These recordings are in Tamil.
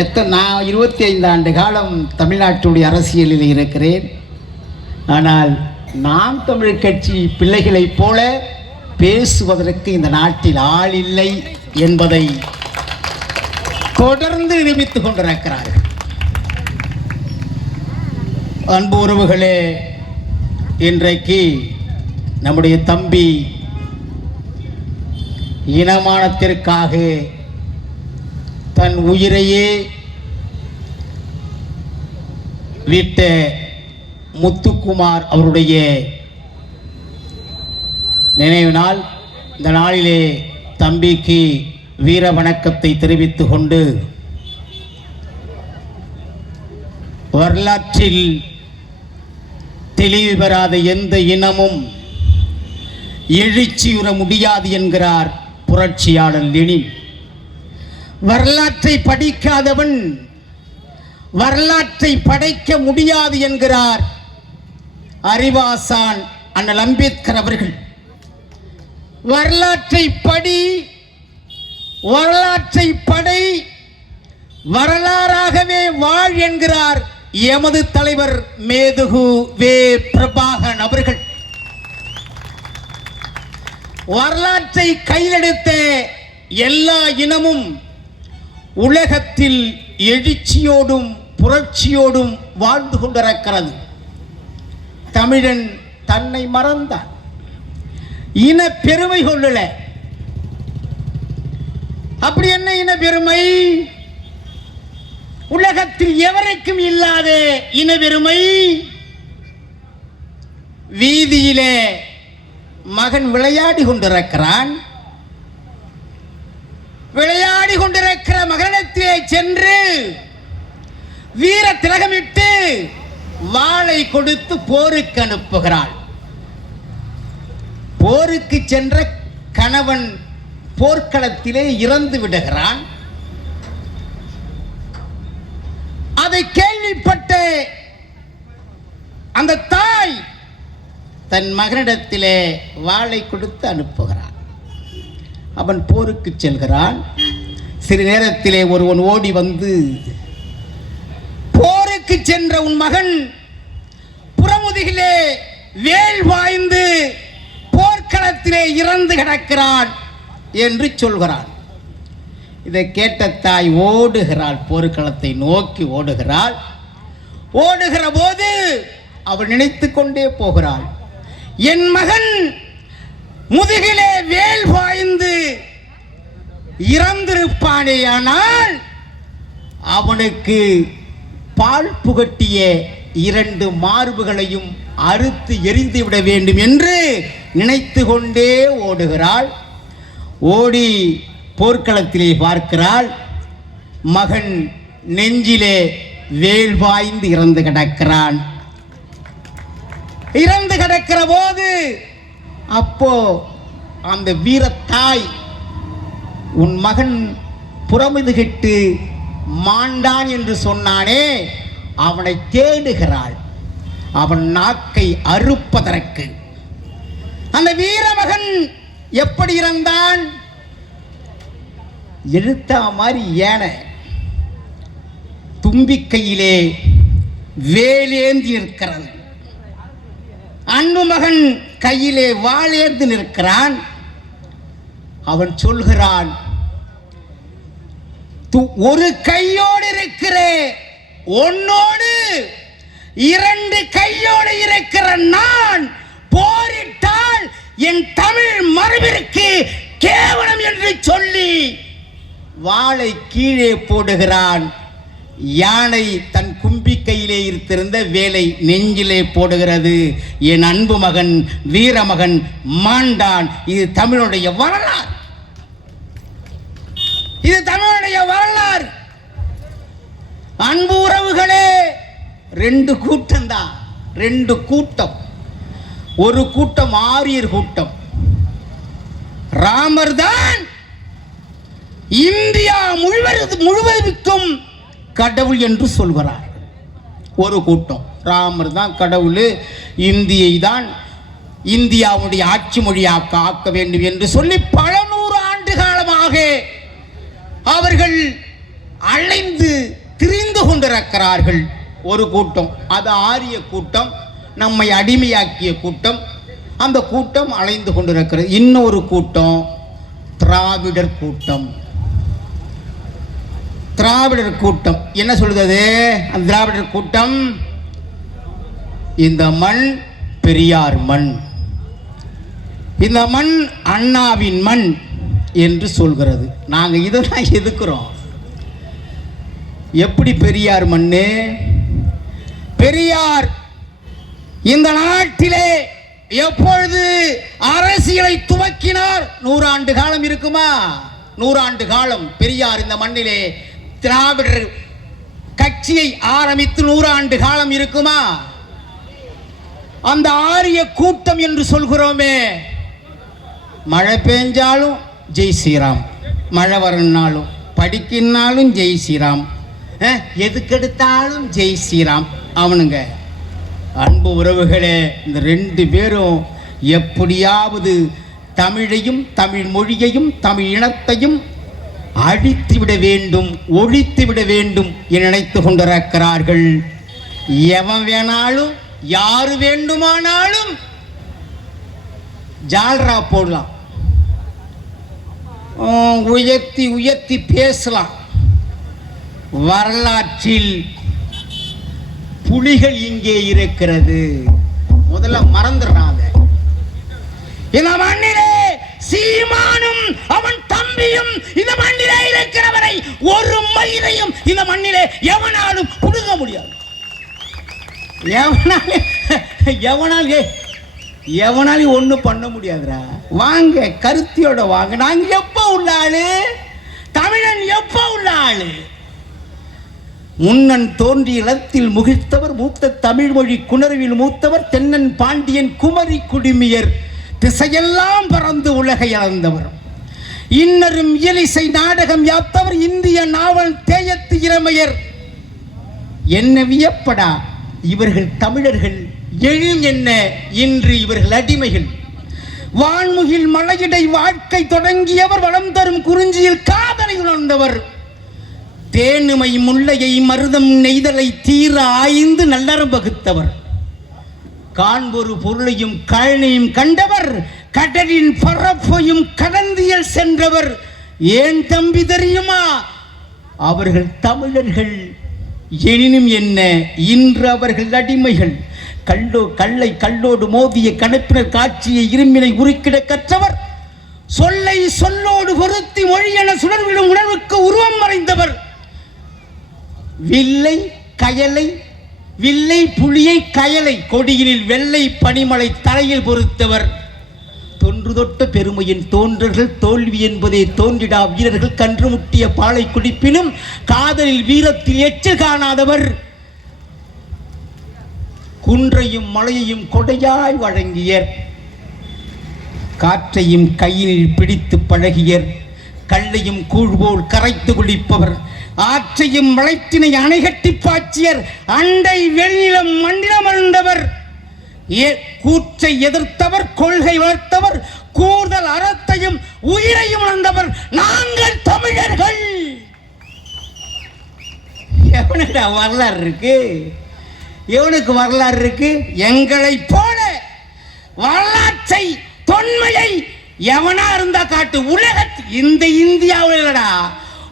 எத்தனை நான் இருபத்தி ஐந்து ஆண்டு காலம் தமிழ்நாட்டுடைய அரசியலில் இருக்கிறேன். ஆனால் நாம் தமிழ் கட்சி பிள்ளைகளைப் போல பேசுவதற்கு இந்த நாட்டில் ஆள் இல்லை என்பதை தொடர்ந்து நிரூபித்துக் கொண்டிருக்கிறார்கள். அன்பு உறவுகளே இன்றைக்கு நம்முடைய தம்பி இனமானத்திற்காக தன் உயிரையே விட்ட முத்துக்குமார் அவருடைய நினைவு நாள் இந்த நாளிலே தம்பிக்கு வீர வணக்கத்தை தெரிவித்து கொண்டு வரலாற்றில் தெளிவு பெறாத எந்த இனமும் எழுச்சியுற முடியாது என்கிறார் புரட்சியாளர் லெனின். வரலாற்றை படிக்காதவன் வரலாற்றை படைக்க முடியாது என்கிறார் அறிவாசான் அண்ணல் அம்பேத்கர் அவர்கள். வரலாற்றை படி வரலாற்றை படை வரலாறாகவே வாழ் என்கிறார் எமது தலைவர் மேதுகு வே பிரபாகன் அவர்கள். வரலாற்றை கையிலெடுத்த எல்லா இனமும் உலகத்தில் எழுச்சியோடும் புரட்சியோடும் வாழ்ந்து கொண்டிருக்கிறது. தமிழன் தன்னை மறந்தான். இன பெருமை கொள்ளல. அப்படி என்ன இன பெருமை? உலகத்தில் எவருக்கும் இல்லாத இன பெருமை? வீதியிலே மகன் விளையாடி கொண்டிருக்கிறான் விளையாடி கொண்டிருக்கிற மகனிடத்திலே சென்று வீர திலகமிட்டு வாளை கொடுத்து போருக்கு அனுப்புகிறாள். போருக்கு சென்ற கணவன் போர்க்களத்திலே இறந்து விடுகிறான். அதை கேள்விப்பட்ட அந்த தாய் தன் மகனிடத்திலே வாளை கொடுத்து அனுப்புகிறான். அவன் போருக்கு செல்கிறான். சிறு நேரத்திலே ஒருவன் ஓடி வந்து போருக்கு சென்ற உன் மகன் புறமுதுகிலே வேல் வாய்ந்து போர்க்களத்திலே இறந்து கிடக்கிறான் என்று சொல்கிறான். இதை கேட்ட தாய் ஓடுகிறாள் போர்க்களத்தை நோக்கி ஓடுகிறாள். ஓடுகிற போது அவள் நினைத்து கொண்டே போகிறாள். என் மகன் முதுகிலே வேல் பாய்ந்து இறந்திருப்பானேயானால் அவனுக்கு பால் புகட்டிய இரண்டு மார்புகளையும் அறுத்து எரிந்து விட வேண்டும் என்று நினைத்து கொண்டே ஓடுகிறாள். ஓடி போர்க்களத்திலே பார்க்கிறாள். மகன் நெஞ்சிலே வேல் பாய்ந்து இறந்து கிடக்கிறான். இறந்து கிடக்கிற போது அப்போ அந்த வீரத்தாய் உன் மகன் புறமுதுகிட்டு மாண்டான் என்று சொன்னானே அவனை தேடுகிறாள். அவன் நாக்கை அறுப்பதற்கு. அந்த வீரமகன் எப்படி இறந்தான்? எழுத்தா மாதிரி ஏனை தும்பிக்கையிலே வேலேந்தி இருக்கிறது அன்பு மகன் கையிலே வாளேந்து நிற்கிறான். அவன் சொல்கிறான் ஒரு கையோடு இருக்கிற உன்னோடு இரண்டு கையோடு இருக்கிற நான் போரிட்டால் என் தமிழ் மரபிற்கு கேவலம் என்று சொல்லி வாளை கீழே போடுகிறான். யானை தன் கும்பிக்கையிலே இருந்திருந்த வேலை நெஞ்சிலே போடுகிறது. என் அன்பு மகன் வீரமகன் மாண்டான். இது தமிழுடைய வரலாறு. இது தமிழுடைய வரலாறு. அன்பு உறவுகளே ரெண்டு கூட்டம் தான் ரெண்டு கூட்டம். ஒரு கூட்டம் ஆரியர் கூட்டம். ராமர் தான் இந்தியா முழுவது முழுவதுக்கும் கடவுள் என்று சொல்கிறார். ஒரு கூட்டம். ராமர் தான் கடவுள். இந்தியை தான் இந்தியாவுடைய ஆட்சி மொழியாக்க ஆக்க வேண்டும் என்று சொல்லி பல நூறு ஆண்டு காலமாக அவர்கள் அலைந்து திரிந்து கொண்டிருக்கிறார்கள். ஒரு கூட்டம் அது ஆரிய கூட்டம் நம்மை அடிமையாக்கிய கூட்டம். அந்த கூட்டம் அலைந்து கொண்டிருக்கிறது. இன்னொரு கூட்டம் திராவிடர் கூட்டம். திராவிடர் கூட்டம். என்ன சொல்றது அந்த திராவிடர் கூட்டம் இந்த மண் பெரியார் மண். இந்த மண் அண்ணாவின் மண். என்று சொல்கிறது. நாங்கள் இதை தான் எதுக்குறோம் எப்படி பெரியார் மண்ணு பெரியார் இந்த நாட்டிலே எப்பொழுது அரசியலை துவக்கினார்? நூறாண்டு காலம் இருக்குமா? நூறாண்டு காலம். பெரியார் இந்த மண்ணிலே திராவிடர் கட்சியை ஆரம்பித்து நூறாண்டு காலம் இருக்குமா? அந்த ஆரிய கூட்டம் என்று சொல்கிறோமே. மழை பெஞ்சாலும் ஜெய் ஸ்ரீராம். மழை வரனாலும் படிக்கினாலும் ஜெய் ஸ்ரீராம். எதுக்கெடுத்தாலும் ஜெய் ஸ்ரீராம். அவனுங்க அன்பு உறவுகளே இந்த ரெண்டு பேரும் எப்படியாவது தமிழையும் தமிழ் மொழியையும் தமிழ் இனத்தையும் அழித்து விட வேண்டும் ஒழித்து விட வேண்டும் என நினைத்து கொண்டிருக்கிறார்கள். எவன் வேணாலும் யாரு வேண்டுமானாலும் ஜால்ரா போடலாம். உயர்த்தி உயர்த்தி பேசலாம். வரலாற்றில் புலிகள் இங்கே இருக்கிறது. முதல்ல மறந்துடுறாங்க இந்த மண்ணிலே சீமானும் அவன் தம்பியும் இந்த மண்ணிலே இருக்கிறவரை ஒரு மயிரையும் இந்த மண்ணிலே எவனாலும் புடுங்க முடியாது. எவனாலும் எவனாலும் எவனாலையும் ஒன்றும் பண்ண முடியாதுடா. வாங்க கருத்தியோட வாங்க. நாங்க எப்போ உள்ள ஆளு? தமிழன் எப்போ உள்ள ஆளு? முன்னன் தோன்றிய இலத்தில் முகிழ்த்தவர் மூத்த தமிழ் மொழி குணர்வில் மூத்தவர் தென்னன் பாண்டியன் குமரி குடிமியர். திசையெல்லாம் பறந்து உலகை அளந்தவர். இன்னரும் இயலிசை நாடகம் யாத்தவர் இந்திய நாவல் தேயத்து இளமையர் என்ன வியப்படா இவர்கள் தமிழர்கள் எழும் என்ன இன்று இவர்கள் அடிமைகள். வான்முகில் மலையிடை வாழ்க்கை தொடங்கியவர் வளம் தரும் குறிஞ்சியில் காதலை உணர்ந்தவர். தேனுமை முல்லையை மருதம் நெய்தலை தீர ஆய்ந்து நல்லறம் வகுத்தவர். காண்பொரு பொருளையும் கழனையும் கண்டவர். கடலின் பரப்பையும் கடந்தியல் சென்றவர். ஏன் தம்பி தெரியுமா? அவர்கள் தமிழர்கள். எனினும் என்ன? இன்று அவர்கள் அடிமைகள். கல்லோ கல்லை கல்லோடு மோதிய கணப்பினர் காட்சியை இரும்பினை உருக்கிட கற்றவர். சொல்லை சொல்லோடு பொருத்தி மொழியென சுடர்விடும் உணர்வுக்கு உருவம் மறைந்தவர் வில்லை கயலை வில்லை புலியை கயலை கொடியினில் வெள்ளை பனிமலை தலையில் பொறுத்தவர் தொன்று தொட்ட பெருமையின் தோன்றர்கள் தோல்வி என்பதை தோன்றிடா வீரர்கள் கன்று முட்டிய பாலை குடிப்பினும் காதலில் வீரத்தில் எச்சு காணாதவர். குன்றையும் மலையையும் கொடையாய் வழங்கியர். காற்றையும் கையினில் பிடித்து பழகியர். கல்லையும் கூழ்போல் கரைத்து குடிப்பவர் ஆற்றையும் வளைத்தினை அணைகட்டி பாய்ச்சியர். அண்டை வெண்ணிலம் மண்டிலம் அருந்தவர். ஏ- கூற்றை எதிர்த்தவர் கொள்கை வளர்த்தவர். கூடுதல் அறத்தையும் உயிரையும் வளர்ந்தவர் நாங்கள் தமிழர்கள். எவனடா வரலாறு இருக்கு? எவனுக்கு வரலாறு இருக்கு? எங்களைப் போல வரலாற்றை தொன்மையை எவனா இருந்தா காட்டு? உலக இந்த இந்தியாவில்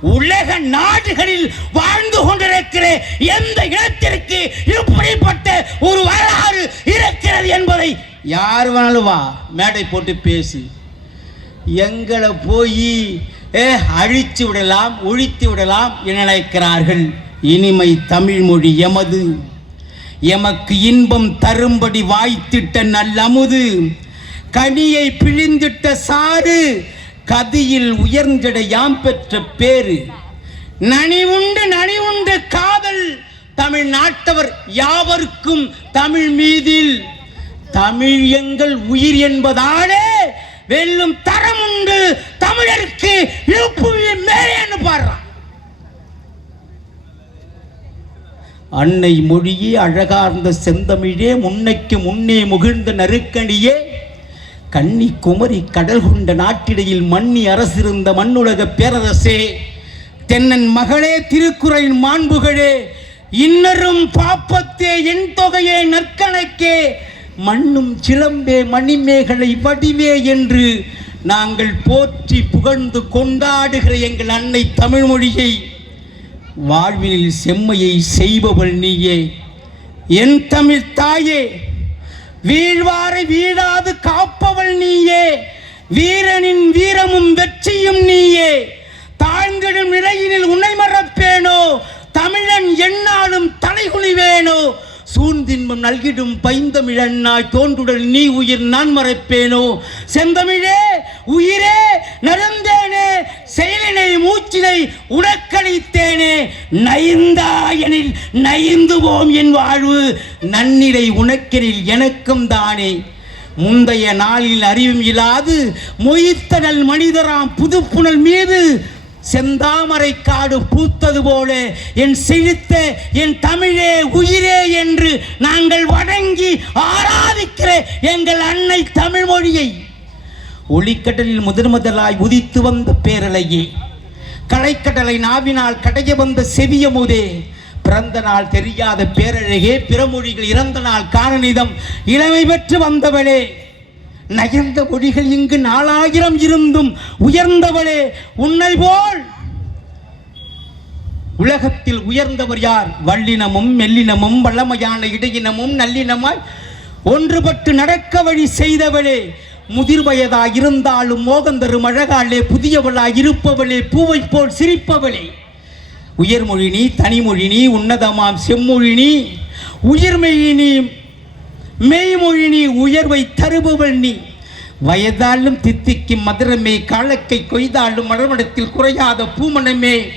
உலக நாடுகளில் வாழ்ந்து கொண்டிருக்கிற எந்த இடத்திற்கு இப்படிப்பட்ட ஒரு வரலாறு இருக்கிறது என்பதை யார் வேணாலும் வா மேடை போட்டு பேசு. எங்களை போய் ஏ அழித்து விடலாம் ஒழித்து விடலாம் என நினைக்கிறார்கள். இனிமை தமிழ் மொழி எமது. எமக்கு இன்பம் தரும்படி வாய்த்திட்ட நல்லமுது. கனியை பிழிந்திட்ட சாறு கதியில் உயர்ந்திட யாம் பெற்ற பேரு நனிவுண்டு நனிவுண்டு காதல் தமிழ் நாட்டவர் யாவர்க்கும் தமிழ் மீதில். தமிழ் எங்கள் உயிர் என்பதாலே வெல்லும் தரம் உண்டு தமிழருக்கு இழுப்புவின் மேலேன்னு பாடுறான் அன்னை மொழியே அழகார்ந்த செந்தமிழே முன்னைக்கு முன்னே முகிழ்ந்த நறுக்கணியே கன்னி குமரி கடல் கொண்ட நாட்டிடையில் மன்னி அரசிருந்த மண்ணுலக பேரரசே தென்னன் மகளே திருக்குறளின் மாண்புகளே இன்னரும் பாப்பத்தே என் தொகையே நற்கணக்கே மண்ணும் சிலம்பே மணிமேகலை வடிவே என்று நாங்கள் போற்றி புகழ்ந்து கொண்டாடுகிற எங்கள் அன்னை தமிழ்மொழியை வாழ்வினில் செம்மையை செய்பவள் நீயே. என் தமிழ் தாயே வீழ்வாரை வீழாது காப்பவள் நீயே. வீரனின் வீரமும் வெற்றியும் நீயே. தாழ்ந்திடும் நிலையினில் உன்னை மறப்பேனோ? தமிழன் என்னாலும் தலைகுனிவேனோ? சூழ்ந்தின்பம் நல்கிடும் பைந்தமிழன்னாய் தோன்றுடல் நீ உயிர் நான் மறைப்பேனோ? செந்தமிழே உயிரே நடந்தேனே செயலினை மூச்சினை உனக்களித்தேனே நயந்தாயனில் நயந்து போம் என் வாழ்வு நன்னிலை உனக்கெனில் எனக்கும் தானே. முந்தைய நாளில் அறிவும் இல்லாது மொய்த்தனல் மனிதராம் புதுப்புணல் மீது செந்தாமரை காடு பூத்தது போல என் சிரித்த என் தமிழே உயிரே என்று நாங்கள் வணங்கி ஆராதிக்கிற எங்கள் அன்னை தமிழ் மொழியை. ஒளிக்கடலில் முதன் முதலாய் உதித்து வந்த பேரலையே. கலைக்கடலை நாவினால் கடைய வந்த செவியமுதே பிறந்த நாள் தெரியாத பேரழகே பிறமொழிகள் இறந்த நாள் காரணிதம் இளமை பெற்று வந்தவளே. நகர்ந்த மொழிகள் இங்கு நாலாயிரம் இருந்தும் உயர்ந்தவளே உன்னை போல். உலகத்தில் உயர்ந்தவர் யார்? வல்லினமும் மெல்லினமும் வல்லமையான இடையினமும் நல்லினமாய் ஒன்றுபட்டு நடக்க வழி செய்தவளே. முதிர்வயதா இருந்தாலும் மோகந்தரும் அழகாளே புதியவளாய் இருப்பவளே பூவை போல் சிரிப்பவளே. உயர்மொழி நீ தனிமொழி நீ உன்னதமாம் செம்மொழி நீ. உயிர்மெழி நீ மெய்மொழி நீ உயர்வை தருபவள் நீ. வயதாலும் தித்திக்கும் மதுரமே காலக்கை கொய்தாலும் மரமடத்தில் குறையாத பூமணமே.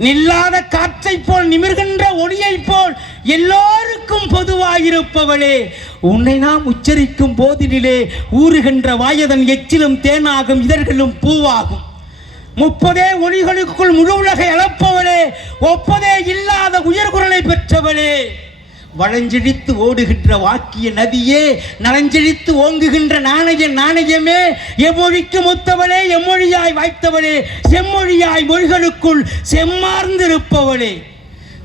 நில்லாத காற்றைப் போல் நிமிர்கின்ற ஒளியைப் போல் எல்லோருக்கும் பொதுவாயிருப்பவளே. உன்னை நாம் உச்சரிக்கும் போதினிலே ஊறுகின்ற வாயதன் எச்சிலும் தேனாகும் இதழ்களும் பூவாகும். முப்பதே ஒளிகளுக்குள் முழு உலகை அளப்பவளே. ஒப்பதே இல்லாத உயர்குரலை பெற்றவளே. வளஞ்சிழித்து ஓடுகின்ற வாக்கிய நதியே நலஞ்செழித்து ஓங்குகின்ற நாணய நாணயமே எம்மொழிக்கு முத்தவளே எம்மொழியாய் வாய்த்தவளே செம்மொழியாய் மொழிகளுக்குள் செம்மார்ந்திருப்பவளே.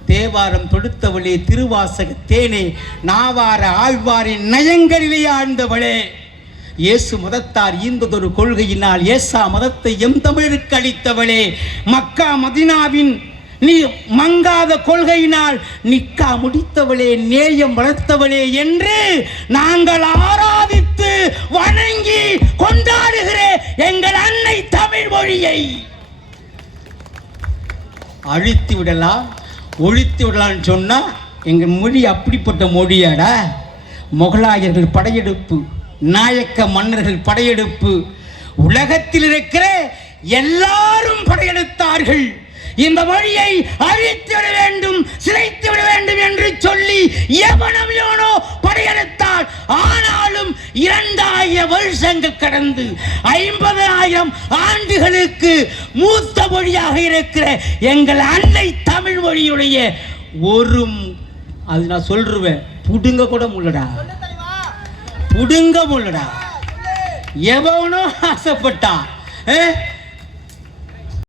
தேவாரம் தொடுத்தவளே திருவாசக தேனே நாவார ஆழ்வாரின் நயங்களிலே ஆழ்ந்தவளே. இயேசு மதத்தார் ஈந்ததொரு கொள்கையினால் ஏசா மதத்தை எம் தமிழருக்கு அளித்தவளே. மக்கா மதினாவின் நீ மங்காத கொள்கையினால் நிக்கா முடித்தவளே நேயம் வளர்த்தவளே என்று நாங்கள் ஆராதித்து வணங்கி கொண்டாடுகிற எங்கள் அன்னை தமிழ் மொழியை. அழித்து விடலாம் ஒழித்து விடலாம்னு சொன்னா எங்கள் மொழி அப்படிப்பட்ட மொழியாடா. முகலாயர்கள் படையெடுப்பு நாயக்க மன்னர்கள் படையெடுப்பு உலகத்தில் இருக்கிற எல்லாரும் படையெடுத்தார்கள். இந்த மொழியை அழித்து விட வேண்டும் சிதைத்து விட வேண்டும் என்று சொல்லி எவனும் எவனோ படையெடுத்தார் ஆனாலும் இரண்டாயிரம் வருஷங்கள் கடந்து ஐம்பதாயிரம் ஆண்டுகளுக்கு மூத்த மொழியாக இருக்கிற எங்கள் அன்னை தமிழ் மொழியுடைய ஒரு அது நான் சொல்றேன் புடுங்க கூட முள்ளடா புடுங்க முள்ளடா எவனோ ஆசைப்பட்டான்